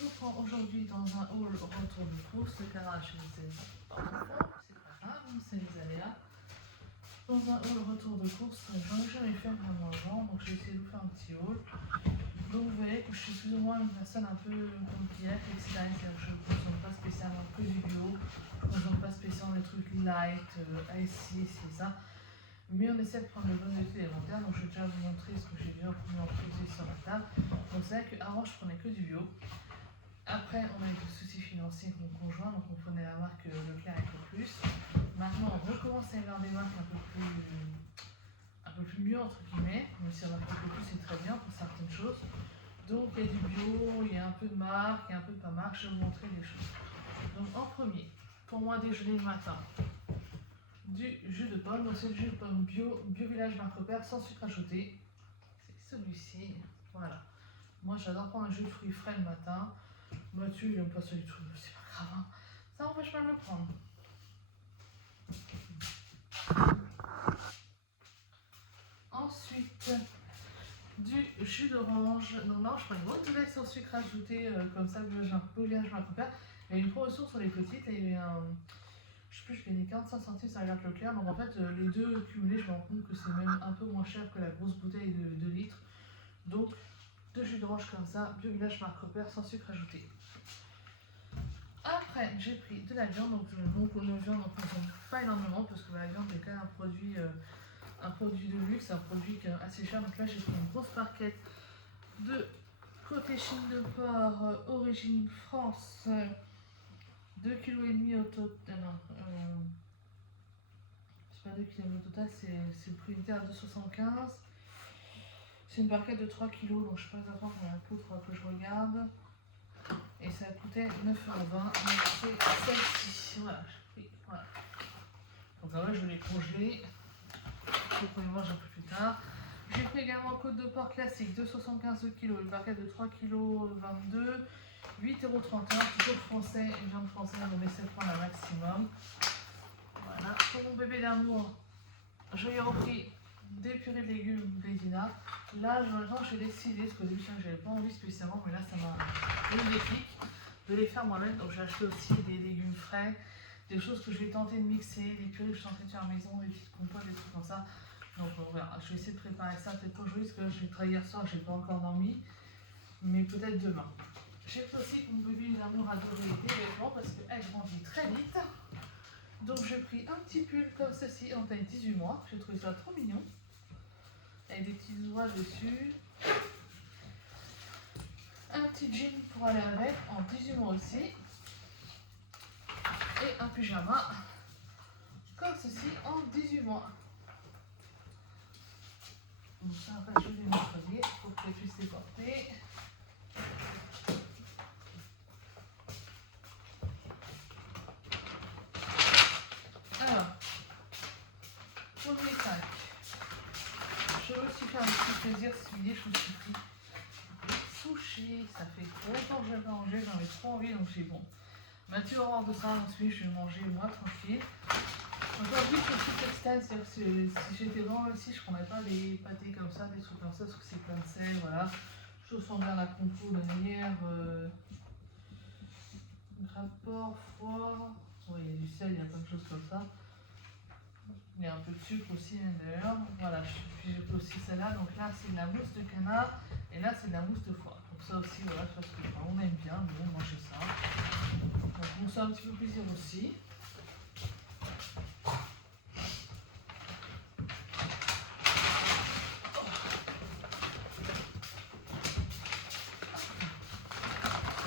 vous prends aujourd'hui dans un hall retour de course. Le garage, c'est pas grave, c'est les aléas. Dans un hall retour de course, j'en ai jamais fait vraiment avant, donc j'ai essayé de vous faire un petit hall. Donc vous voyez que je suis plus ou moins une personne un peu comme Pierre, etc. C'est-à-dire que je ne consomme pas spécialement que du bio, je ne consomme pas spécialement des trucs light, ici, ça. Mais on essaie de prendre les bonnes études élémentaires, donc je vais déjà vous montrer ce que j'ai bien mis en produit sur la table. Donc c'est vrai qu'avant je prenais que du bio. Après on a eu des soucis financiers avec mon conjoint, donc on prenait la marque Leclerc Eco-Plus. Maintenant on recommence à y avoir des marques un peu plus mieux entre guillemets, même si la marque Eco-Plus c'est très bien pour certaines choses. Donc il y a du bio, il y a un peu de marque, il y a un peu de pas marque, je vais vous montrer des choses. Donc en premier, pour moi déjeuner le matin, du jus de pomme, donc c'est le jus de pomme bio Village Marque Repère sans sucre ajouté. C'est celui-ci, voilà. Moi j'adore prendre un jus de fruits frais le matin. Mathieu il aime pas ça du tout, c'est pas grave, hein. Ça n'empêche pas de le prendre. Ensuite, du jus d'orange. Donc non, je prends une grosse bouteille sans sucre ajouté, comme ça, le Village Marque Repère. Il y a une promotion sur les petites et il y a je sais plus, je gagnais 45 centimes sur la marque Leclerc. Donc en fait, les deux cumulés, je me rends compte que c'est même un peu moins cher que la grosse bouteille de 2 litres. Donc, deux jus d'orange comme ça, Bio Village Marque Repère sans sucre ajouté. Après, j'ai pris de la viande, donc la viande, on ne consomme pas énormément parce que la viande est quand même un produit de luxe, un produit qui est assez cher. Donc là, j'ai pris une grosse barquette de côté chine de porc origine France. 2,5 kg au total. C'est pas 2 kg au total, c'est le prix unitaire à 2,75 €. C'est une barquette de 3 kg, donc je sais pas exactement combien elle coûte, il faudra que je regarde. Et ça a coûté 9,20 €. C'est celle-ci. Voilà, j'ai pris. Voilà. Donc là, je vais les congeler pour qu'on les mange un peu plus tard. J'ai pris également côte de porc classique, 2,75 € kg, une barquette de 3,22 kg, 8,31 €, toujours français, et viande française, on essaie de prendre un maximum. Voilà, pour mon bébé d'amour, je lui ai repris des purées de légumes Bédina. Là, maintenant, j'ai décidé, parce qu'au début, j'avais pas envie spécialement, mais là, ça m'a donné le déclic de les faire moi-même. Donc, j'ai acheté aussi des légumes frais, des choses que je vais tenter de mixer, des purées que je suis en train de faire à la maison, des petites compotes, des trucs comme ça. Donc, on verra. Je vais essayer de préparer ça peut-être pour aujourd'hui, parce que là, j'ai travaillé hier soir, j'ai pas encore dormi, mais peut-être demain. J'ai fait aussi que mon bébé d'amour adorait des vêtements, parce qu'elle grandit très vite. Donc j'ai pris un petit pull comme ceci en taille 18 mois, j'ai trouvé ça trop mignon, avec des petites oies dessus. Un petit jean pour aller avec en 18 mois aussi. Et un pyjama comme ceci en 18 mois. Donc ça après je vais les nettoyer pour que je puisse les porter. Alors, premier sac. Je me suis fait un petit plaisir ce midi, je me suis pris des sushis. Ça fait trop longtemps que je l'ai pas mangé, j'en avais trop envie, donc j'ai bon. Mathieu aura de ça, ensuite je vais manger moi tranquille. Aujourd'hui je suis textile, c'est-à-dire que si j'étais vraiment ici, je prendrais pas des pâtés comme ça, des trucs comme ça, parce que c'est plein de sel, voilà. Je sens bien la compo derrière. Rapport, foie, oui, il y a du sel, il y a plein de choses comme ça. Il y a un peu de sucre aussi à l'intérieur. Voilà, j'ai pris aussi celle-là. Donc là, c'est de la mousse de canard et là, c'est de la mousse de foie. Donc ça aussi, voilà, parce que on aime bien, mais on mange ça. Donc on se fait un petit peu plaisir aussi.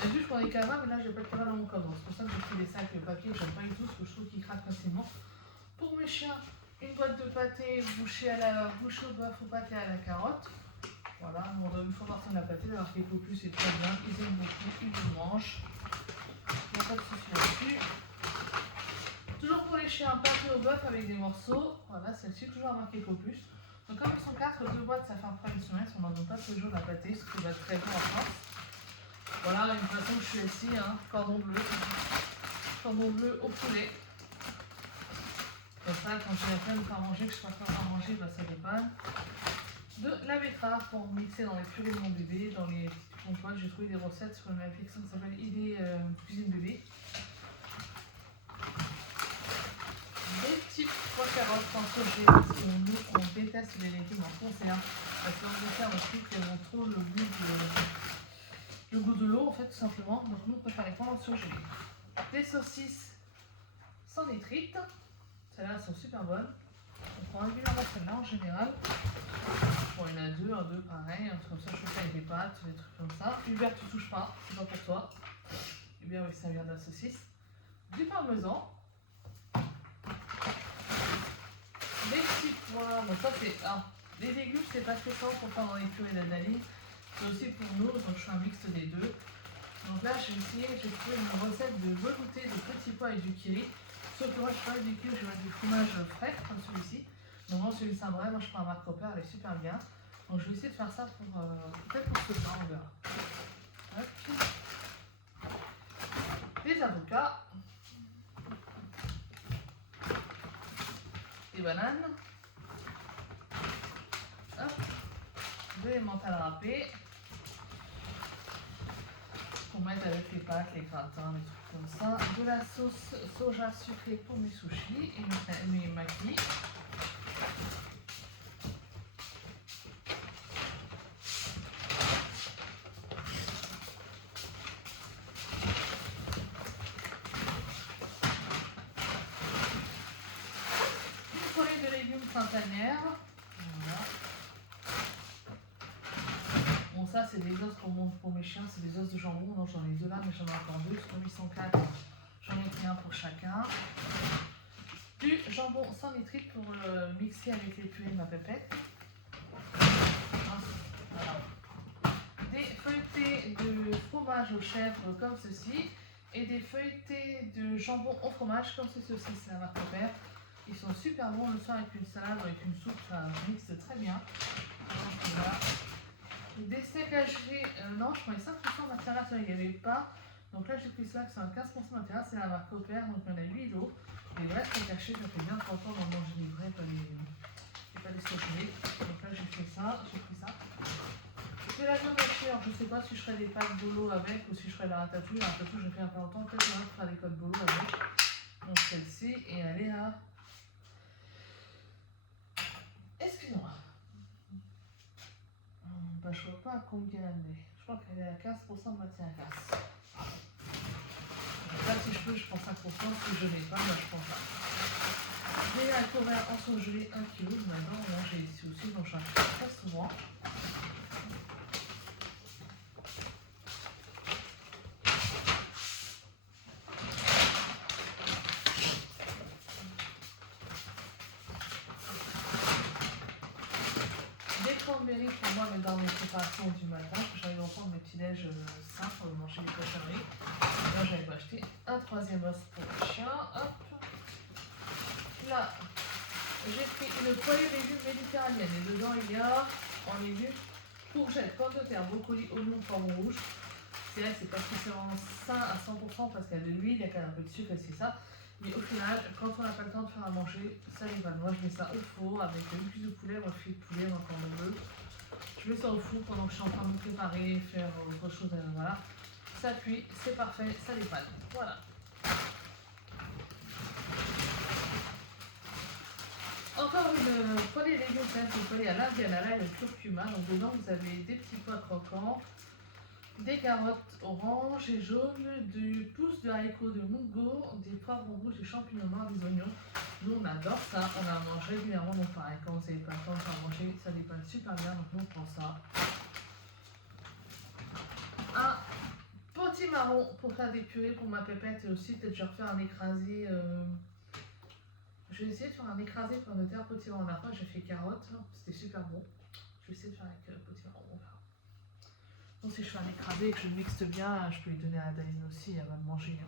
D'habitude, je prends des canards, mais là, j'ai pas de canard dans mon cadeau. C'est pour ça que j'ai pris des sacs papier que j'aime pas du tout, parce que je trouve qu'ils craquent facilement. Pour mes chiens, une boîte de pâté bouchée au bœuf au pâté à la carotte. Voilà, une fois partie de la pâté, d'avoir fait plus, c'est très bien. Ils aiment beaucoup, ils le mangent. Il n'y a pas de souci là-dessus. Toujours pour les chiens, pâté au bœuf avec des morceaux. Voilà, celle-ci, toujours marquée Copus. Donc comme ils sont 4, 2 boîtes, ça fait un peu une semaine. On n'en donne pas tous les jours de la pâté, ce qui va très bien en France. Voilà, une façon que je suis ici, hein, cordon bleu au poulet. Comme ça, quand j'ai la flemme de faire manger, que je ne sais pas faire manger, bah, ça dépanne. De la betterave pour mixer dans les purées de mon bébé, dans les petites Donc moi j'ai trouvé des recettes sur une application qui s'appelle Idée Cuisine Bébé. Des petits pois carottes en surgelés parce que nous on déteste les légumes en conserve. Parce qu'en conserve on trouve qu'elles ont trop le goût de l'eau en fait tout simplement. Donc nous on préfère les prendre en surgelés. Des saucisses sans nitrite. Celles-là sont super bonnes. On prend régulièrement celles-là en général. Bon, il y en a deux, un deux pareil, un truc comme ça, je fais avec des pâtes, des trucs comme ça. Hubert, tu touches pas, c'est pas pour toi. Hubert, oui, ça vient de la saucisse. Du parmesan. Des petits pois, bon ça c'est... Ah, les légumes c'est pas spécial pour faire dans les purées d'Adali. C'est aussi pour nous, donc je fais un mix des deux. Donc là j'ai trouvé une recette de velouté de petits pois et du kiri. Sauf que moi je fais du kiri, je vais mettre du fromage frais comme celui-ci. Donc moi celui de Saint-Bray, moi je prends un Marc Copper, elle est super bien. Donc je vais essayer de faire ça pour peut-être pour ce soir, on verra. Hop. Des avocats. Des bananes. Hop. De l'emmental râpé. Pour mettre avec les pâtes, les gratins, des trucs comme ça. De la sauce soja sucrée pour mes sushis et mes makis. Une poêlée de légumes printanières. Voilà. Bon, ça c'est des os pour mes chiens, c'est des os de jambon. Non, j'en ai deux là, mais j'en ai encore deux. Comme ils sont quatre, j'en ai pris un pour chacun. Du jambon sans nitrite pour le mixer avec les purées de ma pépette. Voilà. Des feuilletés de fromage aux chèvres comme ceci. Et des feuilletés de jambon au fromage comme ceci aussi, c'est la marque Père. Ils sont super bons le soir avec une salade ou avec une soupe, ça mixe très bien. Donc, voilà. Des steaks hachés, non, je prenais 5% de matière grasse, il n'y avait pas. Donc là, j'ai pris ça, c'est un 15% de matière, c'est la marque Opère, donc il y en a 8 lots. Les vrais steaks hachés, ça fait bien 30 ans d'en manger les vrais, pas les surgelés. Donc là, j'ai fait ça, j'ai pris ça. De la viande hachée, alors je sais pas si je ferai des pâtes bolo avec ou si je ferai la ratatouille. La ratatouille, je l'ai fait un peu longtemps, peut-être que je ferai des pâtes bolo avec. Donc celle-ci, et elle est à... Excuse-moi. Bah, je vois pas à combien elle est. Je crois qu'elle est à 15% de matière grasse. Donc là, si je peux, je prends 5%. Si je n'ai pas, bah, je prends ça. J'ai un couvert en surgelé 1 kg. Maintenant, là, j'ai ici aussi, donc j'en achète très souvent. Cranberry pour moi, mais dans mes préparations du matin, j'arrive à prendre mes petits déj simples pour manger les cochonneries. Là, j'avais acheté un troisième os pour le chien. Hop. Là, j'ai pris une poêlée de légumes méditerranéenne et dedans il y a en légumes courgettes, pommes de terre, brocoli, oignons, poivrons rouges. C'est vrai que c'est pas spécialement sain à 100% parce qu'il y a de l'huile, il y a quand même un peu de sucre et c'est ça. Mais au final, quand on n'a pas le temps de faire à manger, ça les va. Moi je mets ça au four avec une cuisse de poulet, moi je fais de poulet, moi quand on veut. Je mets ça au four pendant que je suis en train de me préparer, faire autre chose, voilà. Ça cuit, c'est parfait, ça dépanne. Voilà. Encore une poêlée de légumes, c'est une poêlée à l'indienne, à l'ail et au curcuma. Donc dedans vous avez des petits pois croquants, des carottes oranges et jaunes, du pousse de haricots de mungo, des poivrons rouges, des champignons noirs, des oignons. Nous on adore ça, on en mange régulièrement, donc pareil, quand vous n'avez pas le temps de faire manger, ça dépanne super bien, donc nous on prend ça. Un potimarron pour faire des purées pour ma pépette et aussi peut-être je vais refaire un écrasé. Je vais essayer de faire un écrasé pour pommes de terre potimarron. La fois j'ai fait carottes, c'était super bon. Je vais essayer de faire avec potimarron, on verra. Donc si je fais un écrasé et que je le mixe bien, je peux lui donner à Adaline aussi, elle va le manger.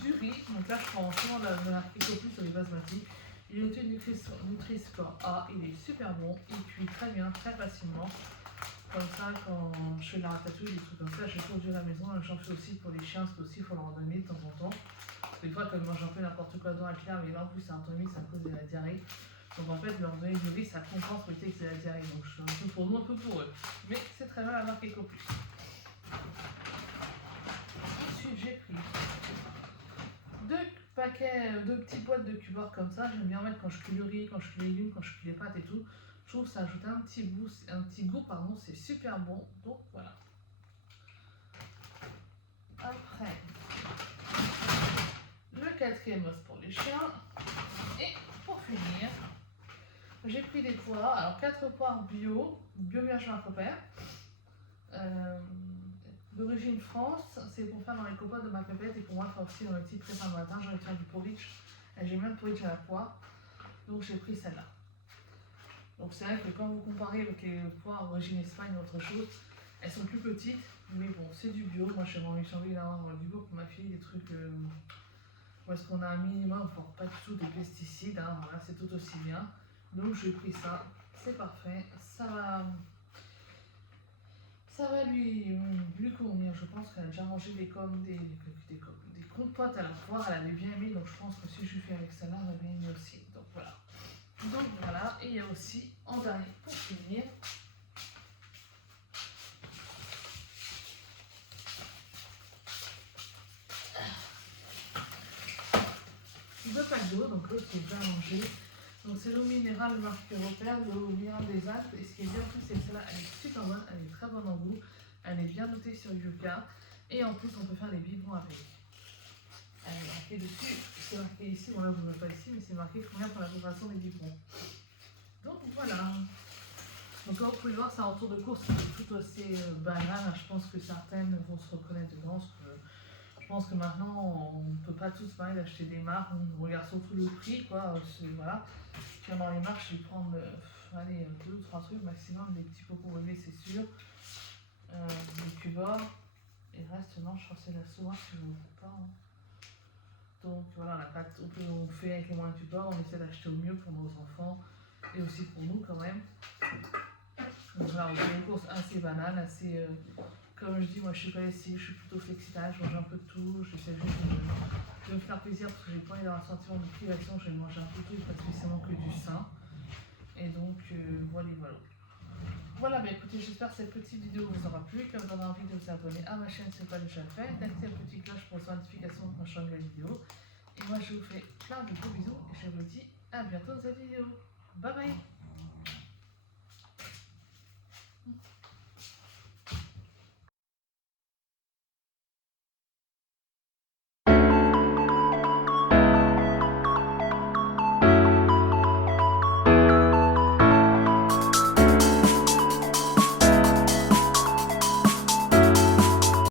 Du riz, donc là je prends souvent de la plus sur les basmati. Il est noté Nutri-Score A, il est super bon, il cuit très bien, très facilement. Comme ça, quand je fais de la ratatouille, des trucs comme ça, j'ai produit à la maison, j'en fais aussi pour les chiens, parce qu'aussi il faut leur en donner de temps en temps. Des fois, quand ils mangent un peu n'importe quoi dans la claire, mais là en plus c'est un tonus à cause de la diarrhée. Donc en fait, leur donner du riz, ça compense le fait que c'est la diarrhée. Donc je suis un peu pour nous, un peu pour eux. Mais c'est très bien la marque Ecopus. Ensuite, j'ai pris 2 petites boîtes de cubeurs comme ça. J'aime bien mettre quand je cuis le riz, quand je cuis les légumes, quand je cuis les pâtes et tout. Je trouve que ça ajoute un petit goût, pardon, c'est super bon. Donc voilà. Après, le 4e os pour les chiens. Et pour finir, j'ai pris des poires. Alors 4 poires bio bien chez un copain. D'origine France, c'est pour faire dans les copains de ma pépette et pour moi faire aussi dans le petit prépa le matin. J'ai envie de faire du porridge. Et j'ai même porridge à la poire. Donc j'ai pris celle-là. Donc c'est vrai que quand vous comparez avec les poires d'origine Espagne ou autre chose, elles sont plus petites. Mais bon, c'est du bio. Moi j'ai envie d'avoir du bio pour ma fille, des trucs où est-ce qu'on a un minimum, enfin pas du tout de pesticides. Hein, voilà, c'est tout aussi bien. Donc j'ai pris ça. C'est parfait. Ça va lui convenir. Je pense qu'elle a déjà mangé des compotes à la poire, elle avait bien aimé, donc je pense que si je lui fais avec celle-là, elle va bien aimer aussi. Donc voilà, et il y a aussi en dernier pour finir deux packs d'eau, donc l'autre qui est déjà mangé. Donc c'est l'eau minérale marque Repère, l'eau minérale des Alpes. Et ce qui est bien plus, c'est que celle-là, elle est super bonne, elle est très bonne en goût, elle est bien notée sur Yuka. Et en plus, on peut faire des biberons avec. Elle est marquée dessus, c'est marqué ici, bon là vous ne voyez pas ici, mais c'est marqué combien pour la préparation des biberons. Donc voilà. Donc comme vous pouvez le voir, c'est un retour de course tout assez banal. Je pense que certaines vont se reconnaître dedans. Je pense que maintenant, on ne peut pas tous pareil d'acheter des marques, on regarde surtout le prix, quoi. Voilà. Puis dans les marques, je vais prendre 2 ou 3 trucs maximum, des petits pots pour relever, c'est sûr. Des cubeurs. Et le reste, non, je crois que c'est la soie, si je ne me trompe pas. Hein. Donc voilà, on fait avec les moyens du bord, on essaie d'acheter au mieux pour nos enfants et aussi pour nous quand même. Donc voilà, on fait une course assez banale, assez. Comme je dis, moi je suis pas ici, je suis plutôt flexible, je mange un peu de tout, j'essaie juste de me faire plaisir parce que j'ai pas envie d'avoir un sentiment de privation, je vais manger un peu de tout, pas spécialement que du sain. Et donc voilà. Voilà, bah écoutez, j'espère que cette petite vidéo vous aura plu. Comme vous avez envie de vous abonner à ma chaîne, c'est pas déjà fait, d'activer la petite cloche pour recevoir notification quand je change de vidéo. Et moi je vous fais plein de gros bisous et je vous dis à bientôt dans cette vidéo. Bye bye.